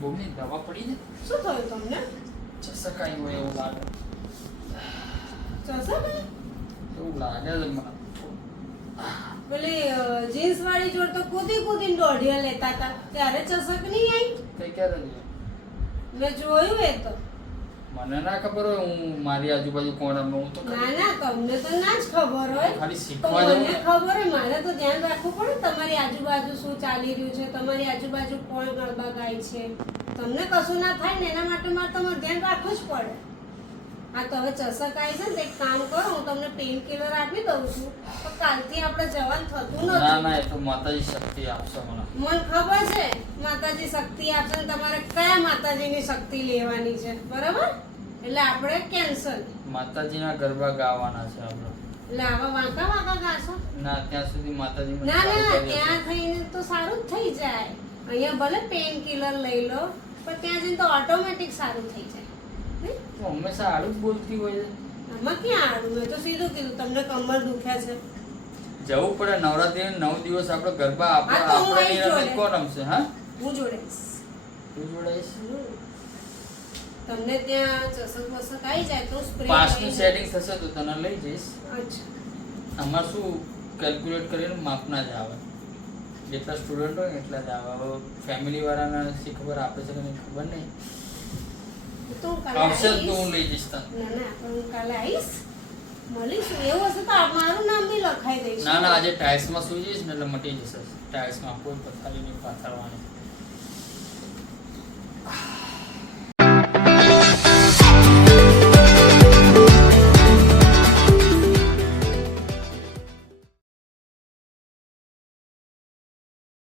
બોમની દવા પડી ને શું થયું તમને? ચસકાઈ હોય એવું લાગે ચસક? એવું લાગે છે મને પેલી જીન્સ વાળી જોડ તો કૂદીને દોઢિયા લેતા હતા ત્યારે ચસક નહીં આવી? તે ક્યારે જોયું? મેં જોયું એ તો. મને ના ખબર હોય હું મારી આજુબાજુ કોણ રમે હું તો ના ના તમને તો ના જ ખબર હોય. ખાલી તો શીખવા મને જવું ખબર હોય, મારે તો ધ્યાન રાખવું પડે તમારી આજુબાજુ શું ચાલી રહ્યું છે, તમારી આજુબાજુ કોણ ગરબા ગાય છે. તમને કશું ના થાય ને એના માટે મારે તમારે ધ્યાન રાખવું જ પડે. આ તો હવે ચસક આવી છે ને તો એક કામ કરો, હું તમને પેઇન કિલર આપી દઉં છું તો કાલથી આપણે જવાનું થતું ના નથી. ના એ તો માતાજી શક્તિ આપશે મને મને ખબર છે માતાજી શક્તિ આપશે ને તમારે કયા માતાજીની શક્તિ લેવાની છે, બરાબર? એટલે આપણે કેન્સલ. માતાજીના ગરબા ગાવાના છે આપણે એટલે આવા વાંકા ગાશો? ના ત્યાં સુધી માતાજી મને ના સારું ના કરી ત્યાં આપશે. થઈને તો સારું જ થઈ જાય. અહીંયા ભલે પેઇન કિલર લઈ લો પણ ત્યાં જઈને તો ઓટોમેટિક સારું થઈ જાય. નહીં? તું હંમેશા આડું જ બોલતી હોય છે આમાં ક્યાં આડું? મેં તો સીધું કીધું તમને કમર દુખ્યા છે. જવું પડે નવરાત્રી 9 દિવસ આપણે ગરબા હા, તો હું આપણે આવીશ જોડે. કોણ રમશે હા હું જોડેશ. તું જોડાઈશ તમને ત્યાં ચસક વસક આવી જાય તો સ્પ્રે પાસનું સેટિંગ થશે તો તને લઈ જઈશ અચ્છા આમાં શું કેલ્ક્યુલેટ કરીને માપના જ આવે જેટલા સ્ટુડન્ટ હોય ને એટલા જ આવે હવે ફેમિલી વાળાને શી ખબર આપે છે કે નહીં ખબર નહીં તો હું કાલે આવશે જ તો આવીશ. હું લઈ જઈશ તને ના ના પણ હું કાલે આવીશ, મળીશું. એવું હશે તો મારું નામ બી લખાઈ દઈશ. ના ના આજે ટાઇલ્સમાં સુઈ જઈશ ને એટલે મટી જશે ટાઇલ્સમાં કોઈ પથારી નહીં પાથરવાની